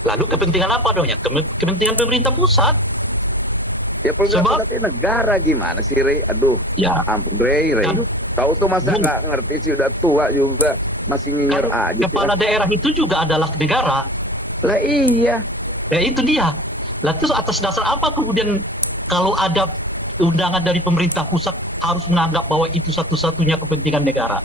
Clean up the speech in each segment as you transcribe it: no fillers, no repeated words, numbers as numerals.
Lalu kepentingan apa dong ya? Kepentingan pemerintah pusat. Ya pemerintah Sebab pusat negara gimana sih, Rey? Aduh, ya ampun, Rey. kan, Kau tuh masa Bung, nggak ngerti sih, udah tua juga. Masih kan nyinyir aja sih. kepala daerah itu juga adalah negara. Lah iya. Ya itu dia. Lah terus atas dasar apa kemudian kalau ada undangan dari pemerintah pusat harus menganggap bahwa itu satu-satunya kepentingan negara?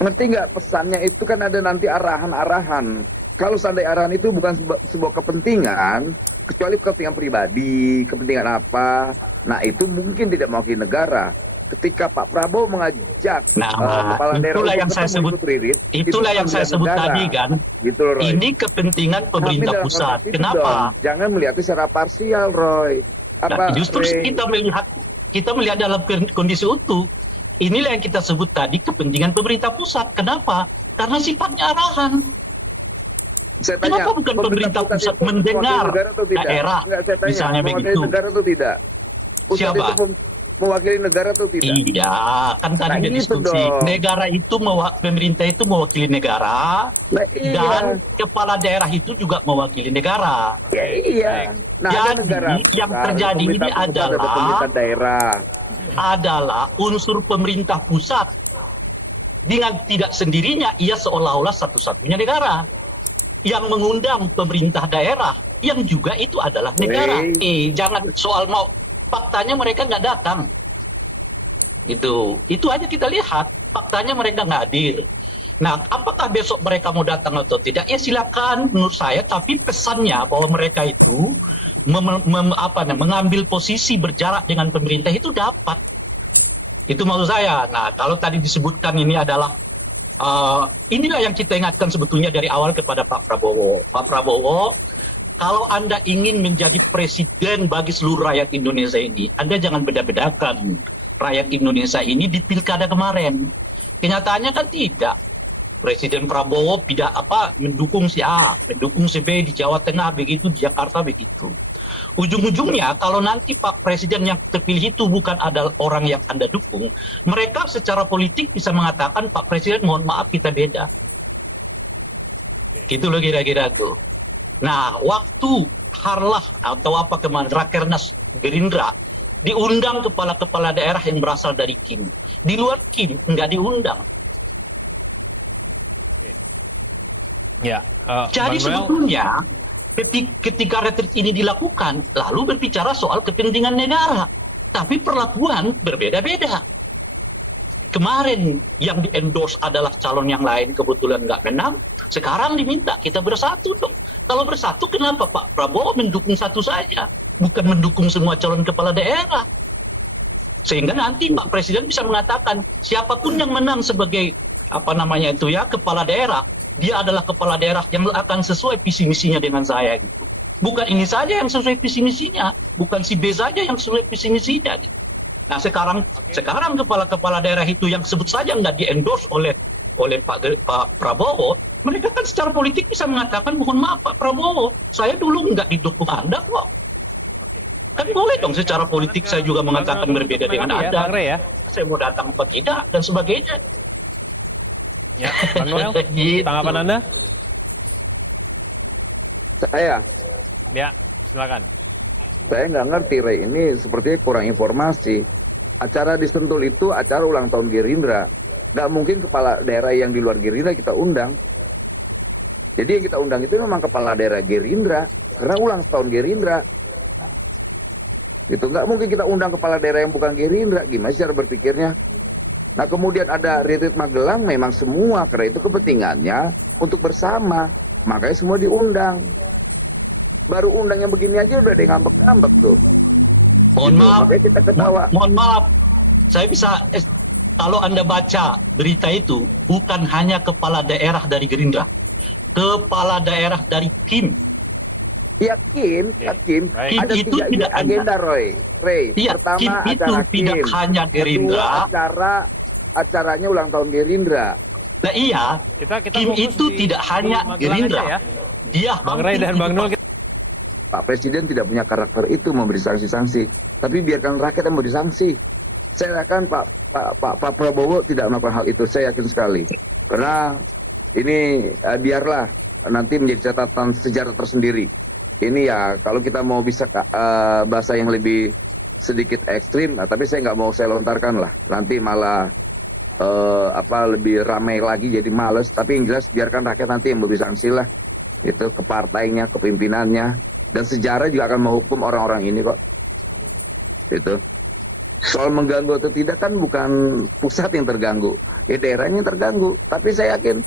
Ngerti nggak pesannya itu kan ada nanti arahan-arahan. Kalau seandainya arahan itu bukan sebuah kepentingan, kecuali kepentingan pribadi, kepentingan apa, nah itu mungkin tidak mewakili negara. Ketika Pak Prabowo mengajak Nah, kepala daerah itulah untuk yang saya ketemu sebut. ikut Ririt, itu Itulah yang saya panggilan sebut negara. tadi kan. Gitu loh, Roy. Ini kepentingan Tapi pemerintah dalam pusat. konteks itu Kenapa? dong, jangan melihat itu secara parsial, Roy. Nah, Apa, justru Ray? kita melihat dalam kondisi utuh. Inilah yang kita sebut tadi kepentingan pemerintah pusat. Kenapa? Karena sifatnya arahan. Saya tanya, Kenapa bukan pemerintah pusat itu mewakili mendengar negara atau tidak? daerah, Enggak, saya tanya, misalnya mewakili begitu? negara atau tidak? Pusat Siapa? itu mewakili negara atau tidak? Iya, kan tadi Nah, ada itu diskusi. dong. Negara itu pemerintah itu mewakili negara, Nah, iya. dan kepala daerah itu juga mewakili negara. Ya, iya. Nah, ada Jadi negara yang besar, terjadi ini pemerintah pusat, ada pemerintah daerah. adalah unsur pemerintah pusat. Dengan tidak sendirinya ia seolah-olah satu-satunya negara yang mengundang pemerintah daerah yang juga itu adalah negara. Jangan soal mau faktanya mereka nggak datang. Itu aja kita lihat. Faktanya mereka nggak hadir. Nah, apakah besok mereka mau datang atau tidak? Ya silakan menurut saya. Tapi pesannya bahwa mereka itu mengambil posisi berjarak dengan pemerintah itu dapat. Itu maksud saya. Nah, kalau tadi disebutkan ini adalah inilah yang kita ingatkan sebetulnya dari awal kepada Pak Prabowo. Pak Prabowo, kalau Anda ingin menjadi presiden bagi seluruh rakyat Indonesia ini, Anda jangan beda-bedakan rakyat Indonesia ini di pilkada kemarin. Kenyataannya kan tidak. Presiden Prabowo mendukung si A, mendukung si B di Jawa Tengah begitu, di Jakarta begitu. Ujung-ujungnya kalau nanti Pak Presiden yang terpilih itu bukan adalah orang yang Anda dukung, mereka secara politik bisa mengatakan Pak Presiden mohon maaf kita beda. Gitu loh kira-kira tuh. Nah, waktu Harlah atau apa kemarin Rakernas Gerindra diundang kepala-kepala daerah yang berasal dari Kim. Di luar Kim nggak diundang. Ya, Jadi sebetulnya ketika retreat ini dilakukan, lalu berbicara soal kepentingan negara. Tapi perlakuan berbeda-beda. Kemarin yang di-endorse adalah calon yang lain, kebetulan nggak menang. Sekarang diminta kita bersatu dong. Kalau bersatu kenapa Pak Prabowo mendukung satu saja? Bukan mendukung semua calon kepala daerah. Sehingga nanti Pak Presiden bisa mengatakan, siapapun yang menang sebagai kepala daerah, dia adalah kepala daerah yang akan sesuai visi misinya dengan saya. Gitu. Bukan ini saja yang sesuai visi misinya, bukan si B saja yang sesuai visi misinya. Gitu. Nah sekarang kepala-kepala daerah itu yang sebut saja nggak di-endorse oleh Pak Prabowo, mereka kan secara politik bisa mengatakan mohon maaf Pak Prabowo, saya dulu nggak didukung Anda kok. Kan boleh dong secara politik saya juga mengatakan berbeda dengan Anda. Saya mau datang atau tidak dan sebagainya. Ya, Bang Noel, Gitu. tanggapan Anda? Saya? Ya, silakan. Saya nggak ngerti, Ray. Ini sepertinya kurang informasi. Acara di Sentul itu acara ulang tahun Gerindra. Nggak mungkin kepala daerah yang di luar Gerindra kita undang. Jadi yang kita undang itu memang kepala daerah Gerindra. Karena ulang tahun Gerindra. Gitu. Nggak mungkin kita undang kepala daerah yang bukan Gerindra. Gimana sih cara berpikirnya? Nah kemudian ada retreat Magelang memang semua. Karena itu kepentingannya untuk bersama. Makanya semua diundang. Baru undang yang begini aja udah ada yang ngambek-ngambek tuh. Mohon Gitu. maaf, Makanya kita ketawa. mohon maaf. Saya bisa, kalau Anda baca berita itu, bukan hanya kepala daerah dari Gerindra, kepala daerah dari Kim. Yakin. Baik. Ada Itu 3 tidak agenda, Ray. Iya, Pertama Kim itu acara tidak Kim. hanya Gerindra. Kedua acaranya ulang tahun Gerindra. Nah iya, Kita Kim fokus itu tidak hanya Magelang Gerindra. aja ya. Dia Bang Ray dan Bang Noel. Pak Presiden tidak punya karakter itu memberi sanksi-sanksi. Tapi biarkan rakyat yang memberi sanksi. Saya yakin Pak Prabowo tidak melakukan hal itu. Saya yakin sekali. Karena ini biarlah nanti menjadi catatan sejarah tersendiri. Ini ya kalau kita mau bisa bahasa yang lebih sedikit ekstrim, tapi saya nggak mau saya lontarkan lah. Nanti malah lebih ramai lagi jadi males. Tapi yang jelas biarkan rakyat nanti yang memberi sanksi lah. Itu ke partainya, ke pimpinannya, dan sejarah juga akan menghukum orang-orang ini kok. Itu. Soal mengganggu atau tidak kan bukan pusat yang terganggu, ya daerahnya yang terganggu. Tapi saya yakin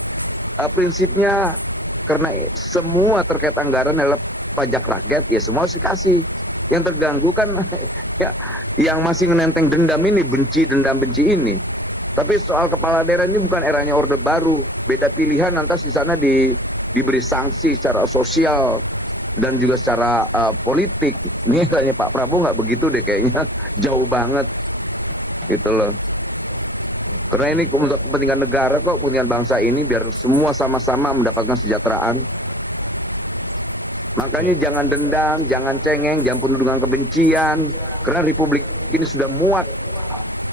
prinsipnya karena semua terkait anggaran adalah pajak rakyat, ya semua harus dikasih. Yang terganggu kan ya, yang masih menenteng dendam ini, dendam benci ini. Tapi soal kepala daerah ini bukan eranya Orde Baru, beda pilihan, lantas di sana diberi sanksi secara sosial dan juga secara politik. Ini kayaknya Pak Prabowo nggak begitu deh kayaknya, jauh banget gitu loh. Karena ini untuk kepentingan negara kok, kepentingan bangsa ini biar semua sama-sama mendapatkan kesejahteraan. Makanya jangan dendam, jangan cengeng, jangan penuh dengan kebencian. Karena Republik ini sudah muak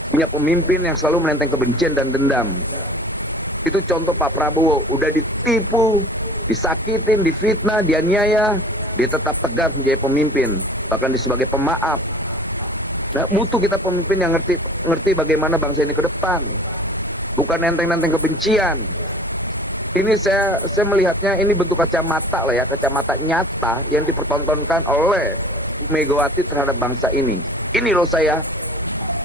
punya pemimpin yang selalu menenteng kebencian dan dendam. Itu contoh Pak Prabowo, udah ditipu, disakitin, difitnah, dianiaya, dia tetap tegar menjadi pemimpin, bahkan dia sebagai pemaaf. Nah, butuh kita pemimpin yang ngerti bagaimana bangsa ini ke depan, bukan nenteng-nenteng kebencian. Ini saya melihatnya ini bentuk kacamata lah ya, kacamata nyata yang dipertontonkan oleh Bu Megawati terhadap bangsa ini. Ini loh saya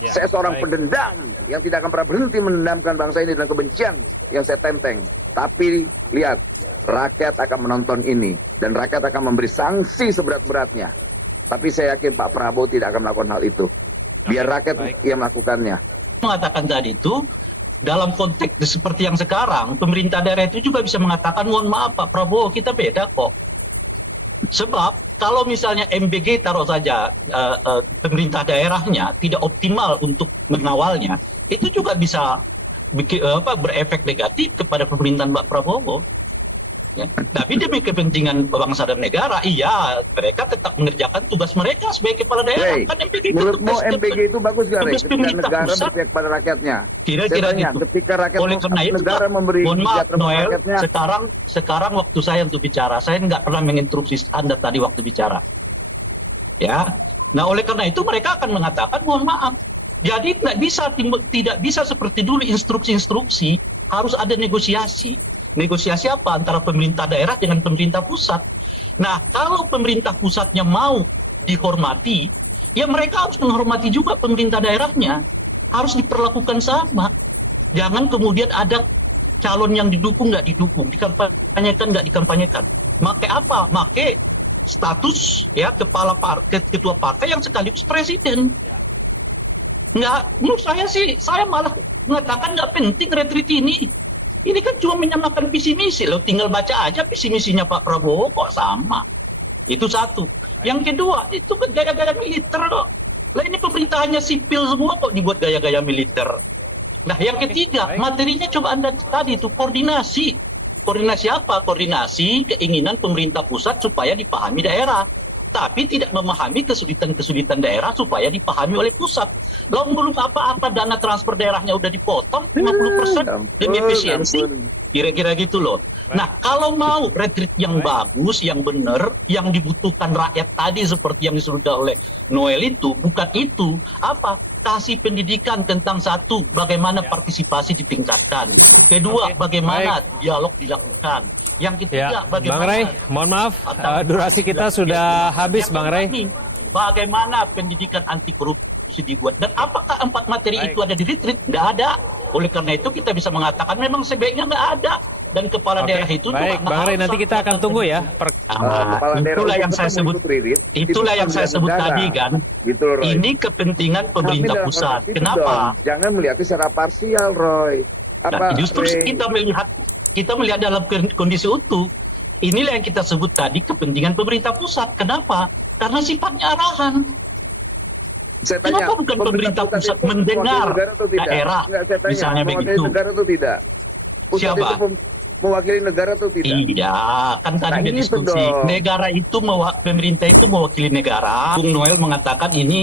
seorang pendendam yang tidak akan pernah berhenti mendendamkan bangsa ini dengan kebencian yang saya tenteng. Tapi lihat, rakyat akan menonton ini dan rakyat akan memberi sanksi seberat-beratnya. Tapi saya yakin Pak Prabowo tidak akan melakukan hal itu. Biar rakyat yang melakukannya. Mengatakan tadi itu, dalam konteks seperti yang sekarang, pemerintah daerah itu juga bisa mengatakan, mohon maaf Pak Prabowo, kita beda kok. Sebab kalau misalnya MBG taruh saja pemerintah daerahnya tidak optimal untuk mengawalnya, itu juga bisa berefek negatif kepada pemerintahan Pak Prabowo. Ya. Tapi demi kepentingan bangsa dan negara, iya mereka tetap mengerjakan tugas mereka sebagai kepala daerah. Kan MBG menurutmu MBG itu bagus gak? Ketika negara berpihak pada rakyatnya. Kira-kira gitu. Ketika rakyat oleh karena itu, negara memberi mohon maaf Noel, rakyatnya. sekarang waktu saya untuk bicara, saya nggak pernah menginterupsi Anda tadi waktu bicara. Ya, nah oleh karena itu mereka akan mengatakan mohon maaf. Jadi tidak bisa seperti dulu instruksi-instruksi, harus ada negosiasi. Negosiasi apa? Antara pemerintah daerah dengan pemerintah pusat. Nah, kalau pemerintah pusatnya mau dihormati, ya mereka harus menghormati juga pemerintah daerahnya. Harus diperlakukan sama. Jangan kemudian ada calon yang didukung, nggak didukung, dikampanyekan, nggak dikampanyekan. Make apa? Make status ya ketua partai yang sekaligus presiden. Nggak, menurut saya sih, saya malah mengatakan nggak penting retreat ini. Ini kan cuma menyamakan visi misi loh, tinggal baca aja visi misinya Pak Prabowo kok sama. Itu satu. Yang kedua, itu kan gaya-gaya militer kok. Lah ini pemerintahannya sipil semua kok dibuat gaya-gaya militer. Nah, yang ketiga, materinya coba Anda tadi itu koordinasi. Koordinasi apa? Koordinasi keinginan pemerintah pusat supaya dipahami daerah. Tapi tidak memahami kesulitan-kesulitan daerah supaya dipahami oleh pusat. Lalu belum apa-apa dana transfer daerahnya udah dipotong 50% demi efisiensi. Kira-kira gitu loh. Nah, kalau mau retreat yang bagus, yang benar, yang dibutuhkan rakyat tadi seperti yang disebutkan oleh Noel itu, bukan itu. Apa? Kasih pendidikan tentang satu, bagaimana partisipasi ditingkatkan. Kedua, bagaimana dialog dilakukan. Yang ketiga, bagaimana... Bang Ray, mohon maaf, durasi kita sudah habis, Bang Ray. Bagaimana pendidikan anti korupsi dibuat. Dan apakah 4 materi itu ada di retreat? Nggak ada. Oleh karena itu kita bisa mengatakan memang sebaiknya nggak ada. Dan kepala daerah itu baik, Bang Ray, nanti kita akan tunggu ya. Itulah yang saya sebut. Itulah yang saya sebut tadi kan. Gitu, ini kepentingan pemerintah pusat. Kenapa? Jangan melihatnya secara parsial, Roy. Justru kita melihat dalam kondisi utuh. Inilah yang kita sebut tadi kepentingan pemerintah pusat. Kenapa? Karena sifatnya arahan. Kenapa bukan pemerintah pusat mendengar daerah? Misalnya begitu. Negara atau tidak? Siapa? Mewakili negara atau tidak? Iya, kan tadi diskusi. Negara itu pemerintah itu mewakili negara. Bung Noel mengatakan ini